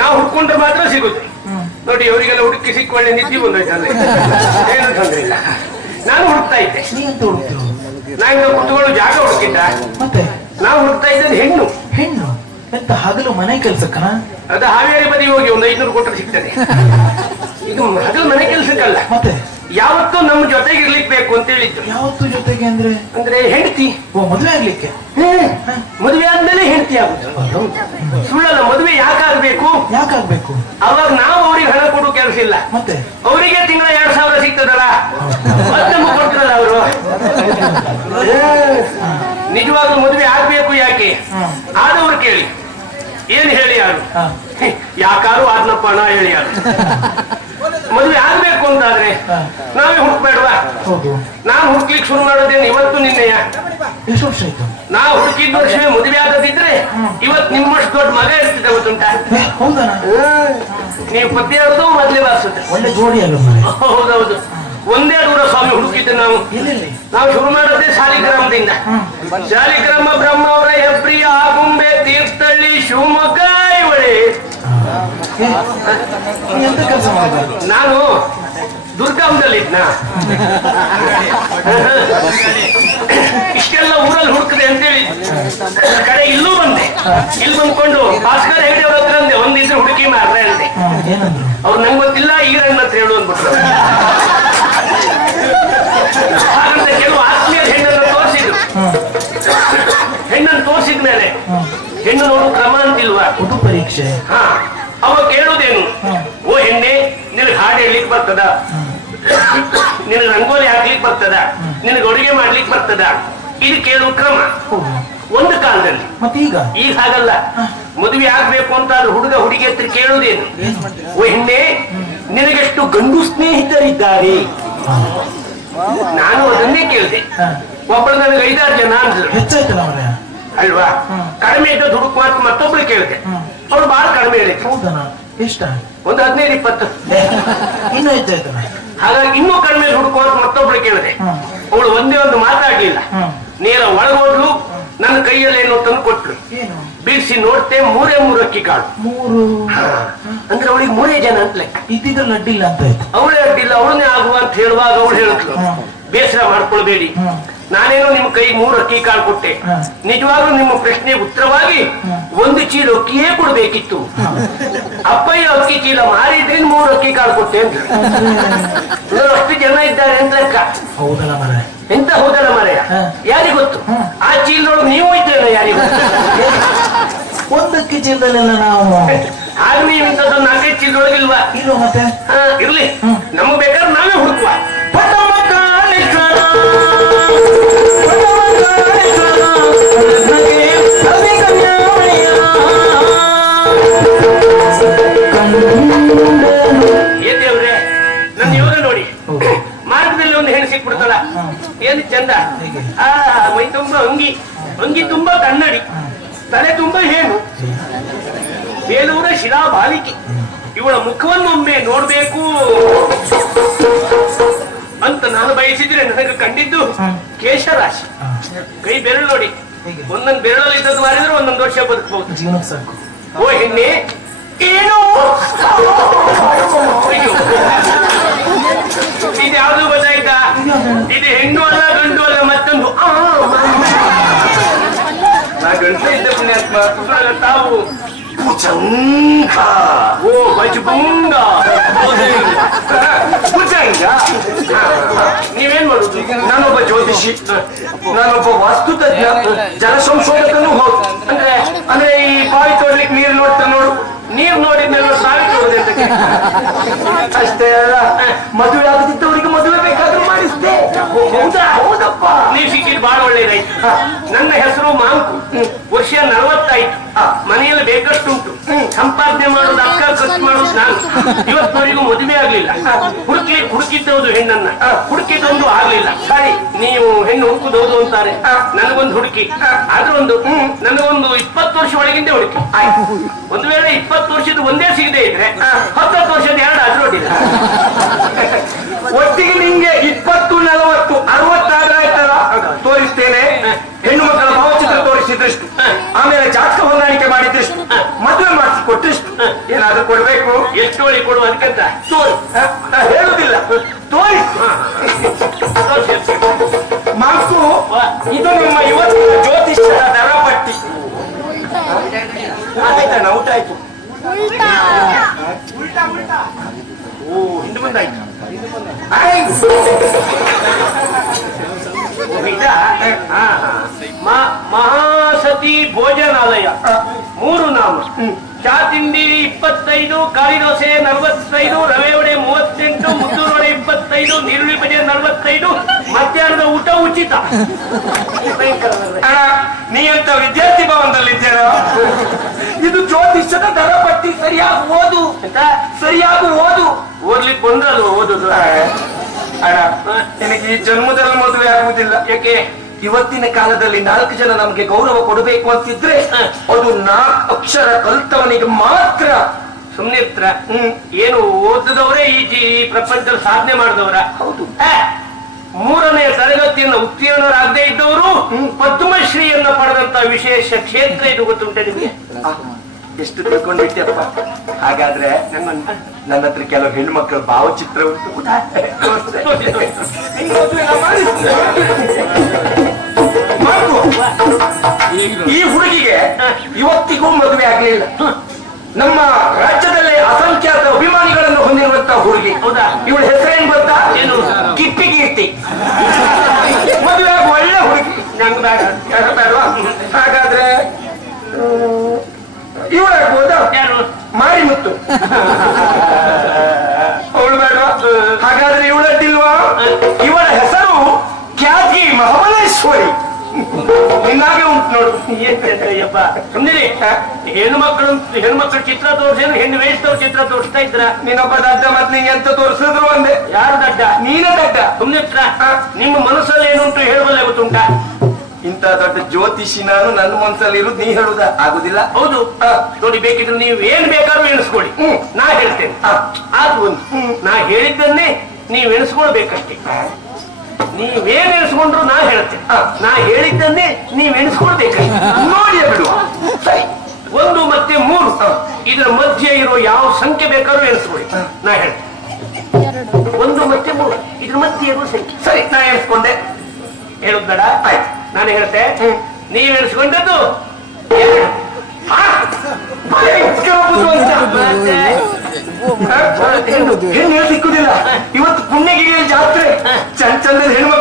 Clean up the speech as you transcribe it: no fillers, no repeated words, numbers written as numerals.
ನಾವು ಹುಡ್ಕೊಂಡ್ರೆ ಮಾತ್ರ ಸಿಗುತ್ತೆ ನೋಡಿ. ಅವರಿಗೆಲ್ಲ ಹುಡುಕಿ ಸಿಕ್ಕೊಳ್ಳಿ ನಿದ್ದೆ ಬಂದೋಯ್ತಂದ್ರೆ ಏನು ತೊಂದ್ರೆ ಇಲ್ಲ. ನಾನು ಹುಡುಕ್ತಾ ಇದ್ದೆ. ನಾನು ಕುತ್ಕೊಳ್ಳೋ ಜಾಗ ಹುಡುಕಿದ್ದ. ಮತ್ತೆ ನಾವು ಹುಡುಕ್ತಾ ಇದ್ದ ಹೆಣ್ಣು. ಹೆಣ್ಣು ಎಂತ ಹಗಲು ಮನೆ ಕೆಲ್ಸಕ್ಕನ? ಅದು ಹಾವೇರಿ ಬದಿ ಹೋಗಿ ಒಂದು 500 ಕೊಟ್ಟರೆ ಸಿಗ್ತದೆ. ಇದು ಹಗಲು ಮನೆ ಕೆಲ್ಸಕ್ಕಲ್ಲ, ಮತ್ತೆ ಯಾವತ್ತೂ ನಮ್ಮ ಜೊತೆಗೆ ಇರ್ಲಿಕ್ಕೆ ಬೇಕು ಅಂತ ಹೇಳಿದ್ದು. ಯಾವತ್ತು ಜೊತೆಗೆ ಅಂದ್ರೆ? ಅಂದ್ರೆ ಹೆಂಡತಿ. ಓ, ಮದುವೆ ಆಗ್ಲಿಕ್ಕೆ? ಮದುವೆ ಆದ್ಮೇಲೆ ಹೆಂಡತಿ ಆಗುದು. ಸುಳ್ಳಲ್ಲ. ಮದುವೆ ಯಾಕಾಗ್ಬೇಕು? ಯಾಕಾಗ್ಬೇಕು? ಅವಾಗ ನಾವು ಅವ್ರಿಗೆ ಹಣ ಕೊಡೋ ಕೆಲಸ ಇಲ್ಲ. ಮತ್ತೆ ಅವರಿಗೆ ತಿಂಗಳ 2000 ಸಿಗ್ತದಲ್ಲ, ಮತ್ತೆ ನಮ್ಗೆ ಕೊಡ್ತಾರಲ್ಲ ಅವರು. ನಿಜವಾಗ್ಲೂ ಮದುವೆ ಆಗ್ಬೇಕು ಯಾಕೆ? ಆದವ್ರು ಕೇಳಿ ಏನ್ ಹೇಳಿ ಯಾರು? ಯಾಕಾರು ಆದ್ನಪ್ಪ ನಾ ಹೇಳಿ ಯಾರು? ಮದುವೆ ಆಗ್ಬೇಕು ಅಂತಾದ್ರೆ ನಾವೇ ಹುಡುಕ್ಬೇಡವಾ? ನಾನು ಹುಡುಕ್ಲಿಕ್ಕೆ ಶುರು ಮಾಡೋದೇನು ಇವತ್ತು ನಿನ್ನೆಯ? ಎಷ್ಟು ವರ್ಷ ಆಯ್ತು? ನಾವು ಹುಡುಕಿದ ವರ್ಷವೇ ಮದುವೆ ಆಗದಿದ್ರೆ ಇವತ್ತು ನಿಮ್ಮಷ್ಟು ದೊಡ್ಡ ಮಗ ಇರ್ತಿದ್ದೆ ಗೊತ್ತುಂಟಾ? ಹೌದಾ? ನೀವು ಪದ್ಯ ಆಗೋದು ಮೊದಲೇ ಬಾರಿಸುತ್ತೆ. ಒಳ್ಳೆ ಜೋಡಿ ಅಲ್ಲ? ಹೌದೌದು. ಒಂದೇ ದೂರ ಸ್ವಾಮಿ ಹುಡುಕಿದ್ದೆ ನಾವು. ನಾವು ಶುರು ಮಾಡೋದೇ ಶಾಲಿಗ್ರಾಮದಿಂದ. ಶಾಲಿಗ್ರಾಮ ಬ್ರಹ್ಮ ಅವರ ಹೆಬ್ರಿಯ ಆಗುಂಬೆ ತೀರ್ಥಹಳ್ಳಿ ಶಿವಮೊಗ್ಗ ಇವಳೆ. ನಾನು ದುರ್ಗಾಂಬದಲ್ಲಿದ್ನ. ಇಷ್ಟೆಲ್ಲ ಊರಲ್ಲಿ ಹುಡುಕದೆ ಅಂತೇಳಿ ಕಡೆ ಇಲ್ಲೂ ಬಂದೆ. ಇಲ್ಲಿ ಬಂದ್ಕೊಂಡು ಭಾಸ್ಕರ್ ಹೆಗಡೆ ಅವ್ರ ಹತ್ರ ಅಂದೆ, ಒಂದಿದ್ರೆ ಹುಡುಕಿ ಮಾಡ್ರೆ ಅಂದೆ. ಅವ್ರು ನಂಗೆ ಗೊತ್ತಿಲ್ಲ, ಈಗ ನನ್ನ ಹತ್ರ ಹೇಳು ಅಂದ್ಬಿಟ್ರು. ಹಾಗಂತ ಕೆಲವು ಆತ್ಮೀಯ ಹೆಣ್ಣನ್ನು ತೋರಿಸಿದ್ರು. ಹೆಣ್ಣನ್ನು ತೋರಿಸಿದ್ಮೇಲೆ ಹೆಣ್ಣು ನೋಡು ಕ್ರಮ ಅಂತಿಲ್ವಾ? ಒಟ್ಟು ಪರೀಕ್ಷೆ. ಹಾ, ಅವಾಗ ಕೇಳುವುದೇನು? ಓ ಹೆಣ್ಣೆ, ನಿನಗೆ ಹಾಡು ಹೇಳ್ಲಿಕ್ಕೆ ಬರ್ತದ? ನಿನಗೆ ರಂಗೋಲಿ ಹಾಕ್ಲಿಕ್ಕೆ ಬರ್ತದ? ನಿನಗೆ ಅಡುಗೆ ಮಾಡ್ಲಿಕ್ಕೆ ಬರ್ತದ? ಇದು ಕೇಳುವ ಕ್ರಮ ಒಂದು ಕಾಲದಲ್ಲಿ. ಈಗ ಹಾಗಲ್ಲ. ಮದುವೆ ಆಗ್ಬೇಕು ಅಂತ ಹುಡುಗ ಹುಡುಗಿ ಹತ್ರ ಕೇಳುವುದೇನು? ಓ ಹೆಣ್ಣೆ, ನಿನಗೆಷ್ಟು ಗಂಡು ಸ್ನೇಹಿತರಿದ್ದಾರೆ? ನಾನು ಅದನ್ನೇ ಕೇಳಿದೆ. ಒಬ್ಬಳು ನನಗೆ 5-6 ಜನ ಅಂದ್ರು. ಅಲ್ವಾ? ಕಡಿಮೆ ಇದ್ದ ಹುಡುಕ್ ಮಾತು ಮತ್ತೊಬ್ಳು ಕೇಳಿದೆ. ಅವಳು ಬಹಳ ಕಡಿಮೆ ಹೇಳಿದ್ರು. ಎಷ್ಟ? ಒಂದು 15-20. ಇನ್ನೂ ಹೆಚ್ಚಾಯ್ತು. ಹಾಗಾಗಿ ಇನ್ನೂ ಕಡಿಮೆ ಹುಡುಕುವಂತ ಮತ್ತೊಬ್ಳು ಕೇಳಿದೆ. ಅವಳು ಒಂದೇ ಒಂದು ಮಾತಾಡ್ಲಿಲ್ಲ. ನೇರ ಒಳಗೋದ್ಲು. ನನ್ನ ಕೈಯಲ್ಲಿ ಏನೋ ತಂದು ಕೊಟ್ಲು. ಬೀಳ್ಸಿ ನೋಡ್ತೆ 3 ಅಕ್ಕಿ ಕಾಳು. ಅಂದ್ರೆ ಅವಳಿಗೆ 3 ಜನ ಅಂತ ಲೆಕ್ಕ. ಇದ್ದಿದ್ರಲ್ಲಿ ಅಡ್ಡಿಲ್ಲ ಅಂತ. ಅವಳೇ ಅಡ್ಡಿಲ್ಲ, ಅವಳನ್ನೇ ಆಗುವ ಅಂತ ಹೇಳುವಾಗ ಅವಳು ಹೇಳಿದ್ಲು, ಬೇಸರ ಮಾಡ್ಕೊಳ್ಬೇಡಿ, ನಾನೇನೋ ನಿಮ್ಮ ಕೈ 3 ಅಕ್ಕಿ ಕಾಳು ಕೊಟ್ಟೆ. ನಿಜವಾಗ್ಲೂ ನಿಮ್ಮ ಪ್ರಶ್ನೆ ಉತ್ತರವಾಗಿ 1 ಚೀಲ ಅಕ್ಕಿಯೇ ಕೊಡ್ಬೇಕಿತ್ತು. ಅಪ್ಪಯ್ಯ ಅಕ್ಕಿ ಚೀಲ ಮಾರಿದ್ರೆ 3 ಅಕ್ಕಿ ಕಾಳು ಕೊಟ್ಟೆ ಅಂತ. ಅಷ್ಟು ಜನ ಇದ್ದಾರೆ ಅಂತ ಲೆಕ್ಕ. ಎಂತ ಹೌದಲ್ಲ ಮರೆಯ? ಯಾರಿಗೆ ಗೊತ್ತು? ಆ ಚೀಲದೊಳಗೆ ನೀವು ಇದ್ದೇನೆ, ಯಾರಿಗೆ ಗೊತ್ತು? 1 ಅಕ್ಕಿ ಚೀಲದಲ್ಲೆಲ್ಲ ನಾವು ಆಗ ನೀವು ಇಂಥದ್ದು 4-5 ಚೀಲದೊಳಗಿಲ್ವಾ? ಇಲ್ವ? ಮತ್ತೆ ಇರ್ಲಿ, ನಮಗೆ ಬೇಕಾದ್ರೆ ನಾವೇ ಹುಡುಕುವ. ಏದೇವ್ರೆ, ನನ್ನ ಯೋಗ ನೋಡಿ. ಮಾರ್ಗದಲ್ಲಿ ಒಂದು ಹೆಣ್ಣು ಸಿಕ್ಬಿಡ್ತಲ್ಲ, ಏನು ಚಂದ. ಮೈ ತುಂಬಾ ಅಂಗಿ ತುಂಬಾ ಕನ್ನಡಿ, ತಲೆ ತುಂಬಾ ಹೇನು, ಬೇಲೂರ ಶಿಲಾ ಬಾಲಿಕೆ. ಇವಳ ಮುಖವನ್ನೊಮ್ಮೆ ನೋಡ್ಬೇಕು ಅಂತ ನಾನು ಬಯಸಿದ್ರೆ ನನಗೆ ಕಂಡಿದ್ದು ಕೇಶರಾಶಿ. ಕೈ ಬೆರಳು ನೋಡಿ, ಒಂದೊಂದು ಬೆರಳಲ್ಲಿ ಇದ್ದದ್ದು ಮಾರಿದ್ರೆ 1 ವರ್ಷ ಬದುಕಬಹುದು. ಓ ಹೆಣ್ಣೆ, ಏನು ಇದು ಯಾವುದು ಗೊತ್ತಾಯ್ತಾ? ಇದು ಹೆಣ್ಣು ಅಲ್ಲ, ಗಂಡು ಅಲ್ಲ, ಮತ್ತೊಂದು. ನಾ ಗಂಟೆ ಇದ್ದ ಪುಣ್ಯಾತ್ಮ. ತಾವು ಭುಜಂಗ. ಓ ಭುಜಂಗ. ಭುಜಂಗ. ನೀವೇನ್ ಮಾಡುದು? ನಾನೊಬ್ಬ ಜ್ಯೋತಿಷಿ, ನಾನೊಬ್ಬ ವಾಸ್ತುತಜ್ಞ, ಜಲ ಸಂಶೋಧಕನು ಹೌದು. ಅಂದ್ರೆ ಈ ಬಾವಿ ತೋಡ್ಲಿಕ್ಕೆ ನೀರು ನೋಡ್ತಾ ನೋಡು, ನೀರು ನೋಡಿದ್ಮೇಲೆ ಬಾವಿ ತೋಡದೆ ಅಂತ. ಅಷ್ಟೇ ಅಲ್ಲ, ಮದುವೆ ಆಗದಿದ್ದವರಿಗೆ ಮದುವೆ ಬೇಕಾದ್ರೂ ಮಾಡಿಸ್ದೆ. ಹೌದಾ? ಹೌದಪ್ಪ. ನೀವು ಸಿಕ್ಕಿದ್ ಬಹಳ ಒಳ್ಳೇದಾಯ್ತು. ನನ್ನ ಹೆಸರು ಮಾಂಕು. ವರ್ಷ 40 ಆಯ್ತು. ಮನೆಯಲ್ಲಿ ಬೇಕಷ್ಟುಂಟು. ಸಂಪಾದನೆ ಮಾಡೋದು ಅಕ್ಕ, ಖರ್ಚು ಮಾಡೋದು ನಾನು. ಇವತ್ತಿನವರೆಗೂ ಮದುವೆ ಆಗ್ಲಿಲ್ಲ. ಹುಡುಕಿದ್ದೌದು ಹೆಣ್ಣನ್ನ, ಹುಡುಕಿದ್ದೊಂದು ಆಗ್ಲಿಲ್ಲ. ಸರಿ, ನೀವು ಹೆಣ್ಣು ಹುಡುಕುದೌದು ಅಂತಾರೆ. ನನಗೊಂದು ಹುಡುಕಿ ಆದ್ರೊಂದು ನನಗೊಂದು 20 ವರ್ಷ ಒಳಗಿಂದ ಹುಡುಕಿ. ಒಂದು ವೇಳೆ 20 ವರ್ಷದ ಒಂದೇ ಸಿಗದೆ ಇದ್ರೆ 10 ವರ್ಷದ 2 ಆದ್ರೂ ಅಡ್ಡಿಲ್ಲ. ಒಟ್ಟಿಗೆ ನಿಂಗೆ 20, 40, 60 ಆಯ್ತಲ್ಲ, ತೋರಿಸ್ತೇನೆ. ಹೆಣ್ಣು ಮಕ್ಕಳ ಭಾವಚಿತ್ರ ತೋರಿಸಿದ್ರಷ್ಟು, ಆಮೇಲೆ ಜಾತಕ ಹೊಂದಾಣಿಕೆ ಮಾಡಿದ್ರಷ್ಟು, ಮದುವೆ ಮಾಡಿಸಿ ಕೊಟ್ಟಷ್ಟು, ಏನಾದ್ರೂ ಕೊಡ್ಬೇಕು. ಎಷ್ಟು ಒಳಗೆ ಕೊಡುವ ಅದಕ್ಕಿಂತ ತೋರಿ. ನಾ ಹೇಳುದಿಲ್ಲ, ತೋರಿ. ಮಾಂಕು, ಇದು ನಿಮ್ಮ ಇವತ್ತಿನ ಜ್ಯೋತಿಷ್ಯರ ದರ ಪಟ್ಟಿ. ಆಯ್ತಣ್ಣ, ಊಟ ಆಯ್ತು. ಓ, ಹಿಂದೆ ಬಂದಾಯ್ತು. ಮಹಾಸತಿ ಭೋಜನಾಲಯ 3 ನಾಮ. ಚಾ ತಿಂಡಿ 25, ಕಾಳಿ ದೋಸೆ 45, ರವೆ ವಡೆ 38, ಮುದ್ದೂರು ವಡೆ 25, ನೀರುಳ್ಳಿ ಬಜೆ 45, ಮಧ್ಯಾಹ್ನದ ಊಟ ಉಚಿತ. ಅಣ್ಣ, ನೀ ಅಂತ ವಿದ್ಯಾರ್ಥಿ ಭವನದಲ್ಲಿದ್ದೇನ? ಇದು ಜ್ಯೋತಿಷ್ಯದ ದರ ಪಟ್ಟಿ. ಸರಿಯಾಗಿ ಓದು, ಸರಿಯಾಗಿ ಓದು. ಓದ್ಲಿಕ್ಕೆ ಬಂದ್ರಲ್ಲ ಓದುದು. ಅಣ್ಣ, ನಿನಗೆ ಈ ಜನ್ಮದಲ್ಲಿ ಮದುವೆ ಆಗುವುದಿಲ್ಲ. ಯಾಕೆ? ಇವತ್ತಿನ ಕಾಲದಲ್ಲಿ 4 ಜನ ನಮ್ಗೆ ಗೌರವ ಕೊಡಬೇಕು ಅಂತಿದ್ರೆ ಅದು 4 ಅಕ್ಷರ ಕಲ್ತವನಿಗೆ ಮಾತ್ರ. ಸುಮ್ನೆ ಇರ್ತ್ರ. ಏನು ಓದಿದವರೇ ಈ ಪ್ರಪಂಚದಲ್ಲಿ ಸಾಧನೆ ಮಾಡಿದವರ? ಹೌದು. 3ನೇ ತರಗತಿಯನ್ನು ಉತ್ತೀರ್ಣರಾಗದೇ ಇದ್ದವರು ಪದ್ಮಶ್ರೀಯನ್ನ ಪಡೆದಂತ ವಿಶೇಷ ಕ್ಷೇತ್ರ ಇದು. ಗೊತ್ತುಂಟೆ ನಿಮಗೆ? ಎಷ್ಟು ತಿಳ್ಕೊಂಡ್ಬಿಟ್ಟಿಯಪ್ಪ. ಹಾಗಾದ್ರೆ ನನ್ನ ಹತ್ರ ಕೆಲವು ಹೆಣ್ಮಕ್ಳ ಭಾವಚಿತ್ರ ಉಂಟು. ಈ ಹುಡುಗಿಗೆ ಇವತ್ತಿಗೂ ಮದುವೆ ಆಗ್ಲಿಲ್ಲ. ನಮ್ಮ ರಾಜ್ಯದಲ್ಲೇ ಅಸಂಖ್ಯಾತ ಅಭಿಮಾನಿಗಳನ್ನು ಹೊಂದಿರುವಂತಹ ಹುಡುಗಿ. ಹೌದಾ? ಇವಳ ಹೆಸರೇನ್ ಗೊತ್ತಾ? ಏನು? ಕಿಪ್ಪಿ ಕೀರ್ತಿ. ಮದುವೆ ಆಗುವ ಒಳ್ಳೆ ಹುಡುಗಿ. ನಂಗೆ ಬೇಡ. ಬೇಡವಾ? ಹಾಗಾದ್ರೆ ಇವಳಾಗ್ಬೋದಾ? ಯಾರು? ಮಾರಿಮುತ್ತು. ಅವಳು ಬೇಡವಾ? ಹಾಗಾದ್ರೆ ಇವಳಡ್ಡಿಲ್ವಾ? ಇವಳ ಹೆಸರು ಖ್ಯಾತಿ ಮಹಾಬಲೇಶ್ವರಿ. ನಿನ್ನಾಗೆ ಉಂಟು ನೋಡು. ಏನ್ಯಪ್ಪ ಸುಮ್ಮನೆ ಹೆಣ್ಮಕ್ಳು ಚಿತ್ರ ತೋರಿಸೇನು ಹೆಣ್ಣು ವೇಷದವ್ರ ಚಿತ್ರ ತೋರಿಸ್ತಾ ಇದ್ರ? ನೀನೊಬ್ಬ ದಡ್ಡ, ಮತ್ ನಿಂಗೆ ಎಂತ ತೋರಿಸಿದ್ರು ಒಂದೇ. ಯಾರು ದಡ್ಡ? ನೀನೇ ದಡ್ಡ. ಸುಮ್ಮನೆ ನಿಮ್ಮ ಮನಸ್ಸಲ್ಲಿ ಏನುಂಟು ಹೇಳಬಲ್ಲೆ? ಗೊತ್ತುಂಟ? ಇಂತ ದೊಡ್ಡ ಜ್ಯೋತಿಷಿ ನಾನು, ನನ್ನ ಮನಸ್ಸಲ್ಲಿ ಇರುದು ನೀ ಹೇಳುದ ಆಗುದಿಲ್ಲ. ಹೌದು. ನೋಡಿ, ಬೇಕಿದ್ರೆ ನೀವು ಏನ್ ಬೇಕಾದ್ರೂ ಎಣಿಸ್ಕೊಳ್ಳಿ, ನಾ ಹೇಳ್ತೇನೆ. ಆದ್ರೂ ಒಂದು, ನಾ ಹೇಳಿದ್ದನ್ನೇ ನೀವು ಎಣಿಸ್ಕೊಳ್ಬೇಕಷ್ಟೇ. ನೀವೇನ್ ಎಣಿಸ್ಕೊಂಡ್ರು ನಾ ಹೇಳ್ತೇನೆ. ನಾ ಹೇಳಿದ್ದನ್ನೇ ನೀವ್ ಎಣಿಸ್ಕೊಳ್ಬೇಕಷ್ಟೇ. ನೋಡಿ ಬಿಡುವ. ಸರಿ, 1 ಮತ್ತೆ 3 ಇದರ ಮಧ್ಯೆ ಇರೋ ಯಾವ ಸಂಖ್ಯೆ ಬೇಕಾದ್ರೂ ಎಣಿಸ್ಕೊಳ್ಳಿ, ನಾ ಹೇಳ್ತೇನೆ. 1 ಮತ್ತೆ 3 ಇದ್ರ ಮಧ್ಯೆ ಇರುವ ಸಂಖ್ಯೆ. ಸರಿ, ನಾ ಎಣಿಸ್ಕೊಂಡೆ. ಹೇಳುದ್ ಬೇಡ? ಆಯ್ತು, ನಾನು ಹೇಳ್ತೆ. ನೀವ್ ಎಣಿಸ್ಕೊಂಡದ್ದು ಹೆಣ್ಣು ಸಿಕ್ಕುದಿಲ್ಲ. ಇವತ್ತು ಪುಣ್ಯಗಿರಿಯಲ್ಲಿ ಜಾತ್ರೆ. ಚಂದ ಚಂದ ಹೆಣ್ಮಕ್ಳು